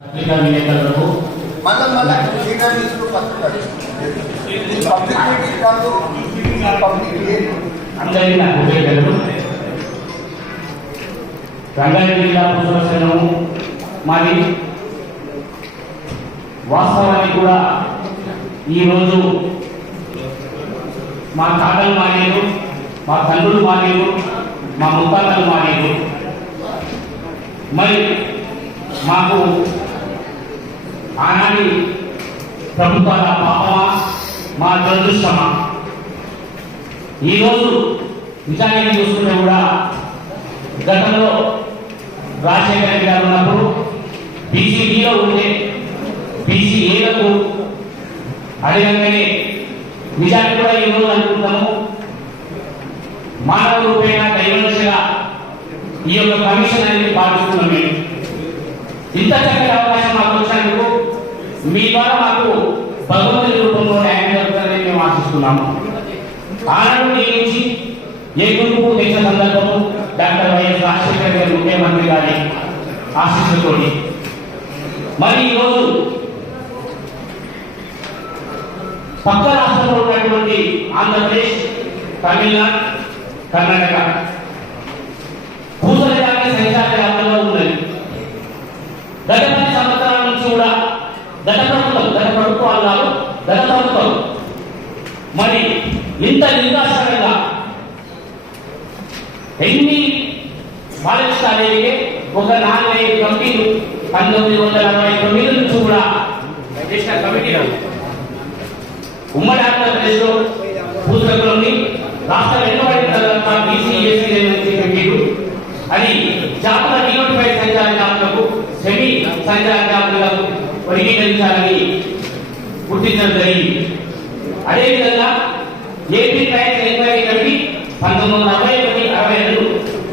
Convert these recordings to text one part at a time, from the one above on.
పత్రికా విలేకరులకు అందరికీ నా కృతజ్ఞతలు. రంగారెడ్డి జిల్లా పుస్తక సంఘము మాది. వాస్తవానికి కూడా ఈరోజు మా తాతలు మారేరు, మా తండ్రులు మారేరు, మా ముత్తాతలు మారేరు. మరి మాకు ఆనాటి ప్రభుత్వాల పాపమా, మా దురదృష్టమా? ఈరోజు నిజానికి చూస్తుంటే కూడా గతంలో రాజశేఖర రెడ్డి గారు ఉన్నప్పుడు బీసీలో ఉంటే బీసీఏలకు అడిగంగానే నిజానికి కూడా ఈరోజు అనుకుంటాము మానవ రూపేణ దైవంశగా ఈ యొక్క కమిషన్ అనేది పాటిస్తున్నాం. మేము ఇంత చక్కటి అవకాశం మాకు వచ్చినందుకు మీ ద్వారా మాకు భగవంతుడి రూపంలో న్యాయం జరుగుతుందని మేము ఆశిస్తున్నాము. ఆనాడు నుంచి ఏ గురువు తెచ్చిన సందర్భము డాక్టర్ వైఎస్ రాజశేఖర గారి ముఖ్యమంత్రి గారి ఆశీస్సుతోటి మరి ఈరోజు పక్క రాష్ట్రంలో ఉన్నటువంటి ఆంధ్రప్రదేశ్, తమిళనాడు, కర్ణాటక భూసరకాన్ని సంచార వ్యాప్తంగా ఉన్నది. గత 10 సంవత్సరాల నుంచి కూడా గత ప్రభుత్వాలు కాదు, గత ప్రభుత్వం మరి ఇంత నిర్దాక్షణంగా ఎన్ని పాలిస్తానికి ఒక 4-5 కమిటీలు 1969 నుంచి కూడా చేసిన కమిటీలు ఉమ్మడి ఆంధ్రప్రదేశ్లో భూసరకులని రాష్ట్ర వెనుకబడిన తర్వాత బీసీ ఎస్సీ కమిటీలు అది జాతర డినోటిఫైడ్ సంచార జాతులకు సెమీ సంచార జాతులకు వర్గీకరించాలని గుర్తించడం జరిగింది. అదేవిధంగా ఏపీ ట్రైబ్స్ ఎంక్వైరీ కమిటీ 1961-62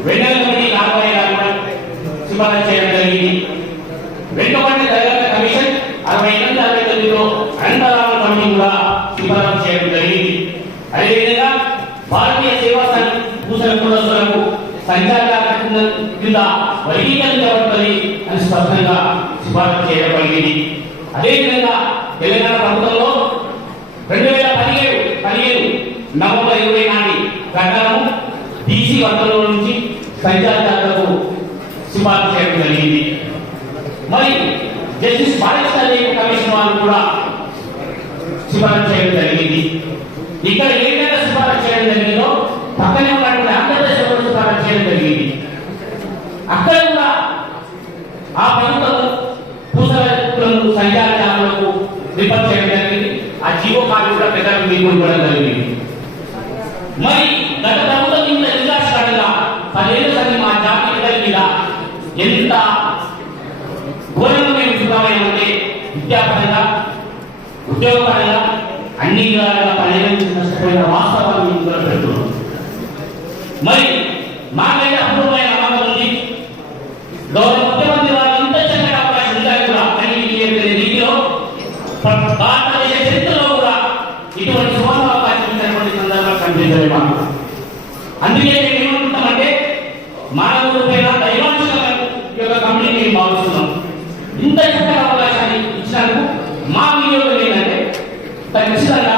వెన్నెల కమిటీ 46 సిఫారసు చేయడం జరిగింది. వెనుకబడిన తెలంగాణ కమిషన్ 68-69లో అనంతరామ కమిటీ కూడా సిఫారసు చేయడం జరిగింది. అదేవిధంగా భారతీయ సేవా సంఘ్ భూసర కులస్తులకు సంచార కింద వర్గీకరించబడుతుంది అని స్పష్టంగా సిఫారసు చేయబడింది. అదేవిధంగా తెలంగాణ ప్రభుత్వంలో 2017 నవంబర్ 20 నాటి ప్రకారం బీసీ వర్గంలో నుంచి సంచారకులకు సిఫారసు చేయడం జరిగింది. మరి జస్టిస్ బాలకృష్ణ కమిషన్ వారు కూడా సిఫారసు చేయడం జరిగింది. ఇక్కడ ఏ విధంగా సిఫారసు చేయడం జరిగిందో పక్కనే ఉన్నటువంటి ఆంధ్రప్రదేశ్ లో సిఫారసు చేయడం జరిగింది. అక్కడ కూడా ఆ ప్రభుత్వం భూసరకులను సంచార జాతులకు రిఫర్ చేయడం జరిగింది. ఆ జీవో కాపీ కూడా పెద్దగా మీకు ఇవ్వడం జరిగింది. మరి గత ప్రభుత్వం ఇంత నిర్దాక్షికంగా 10 ఏళ్ల సంది మా జాతి పిల్లల మీద ఎంత ఘోరంగా మేము చూడమైనంటే విద్యాపరంగా, ఉద్యోగపరంగా అన్ని విధాలుగా 10 ఏళ్ళ నుంచి నష్టపోయిన వాస్తవాన్ని ఇందులో పెడుతున్నాం. మరి మాకైతే అపూర్వమైన నమ్మకం ఉంది. గౌరవ ముఖ్యమంత్రి వారు ఇంత చక్కటి అవకాశం ఉందని కూడా అన్ని రీతిలో భారతదేశ చరిత్రలో కూడా ఇటువంటి సువర్ణ అవకాశం ఇచ్చినటువంటి సందర్భాలు కనిపించలేదు మాకు. అందుకే మేము ఏమనుకుంటామంటే మానవ రూపేణ దైవాంశమైన ఈ యొక్క కమిటీని మేము భావిస్తున్నాం. ఇంత చక్కటి అవకాశాన్ని ఇచ్చినందుకు మా వినియోగం ఏంటంటే ఖచ్చితంగా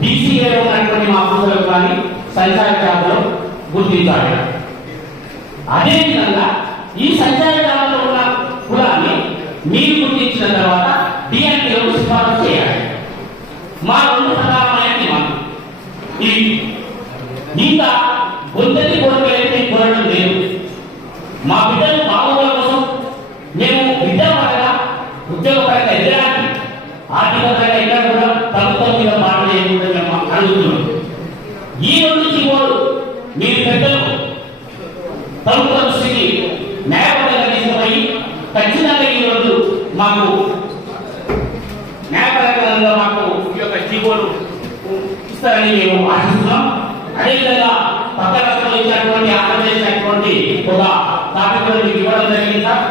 బీసీఏలో ఉన్నటువంటి మా భూములకు కానీ సంచార జాతులు గుర్తించాలి. అదేవిధంగా ఈ సంచార జాతులో ఉన్న కులాన్ని మీరు గుర్తించిన తర్వాత డిఎన్టీలో సిఫారసు చేయాలి. మా 2 ప్రధానమైన ఇది ఇంకా గొంతెత్తి కోరికలైతే కోరడం లేదు. మా బిడ్డలు బాగోగుల కోసం మేము విద్యాపరంగా, ఉద్యోగపరంగా ఎదగడానికి, ఆర్థికపరంగా ఎక్కడ కూడా ప్రభుత్వం మీద మాట చేయకుండా మేము అడుగుతున్నాం. ఈ 2 జీవోలు మీరు పెద్దలు ప్రభుత్వ దృష్టికి న్యాయపరంగా తీసుకుపోయి ఖచ్చితంగా ఈ రోజు మాకు న్యాయపరంగా మాకు ఈ యొక్క జీవోలు ఇస్తారని మేము ఆశిస్తున్నాం. అదేవిధంగా పక్క రాష్ట్రంలో ఇచ్చినటువంటి ఆంధ్రప్రదేశ్ ఒక టాపిక్ మీకు ఇవ్వడం జరిగింది సార్.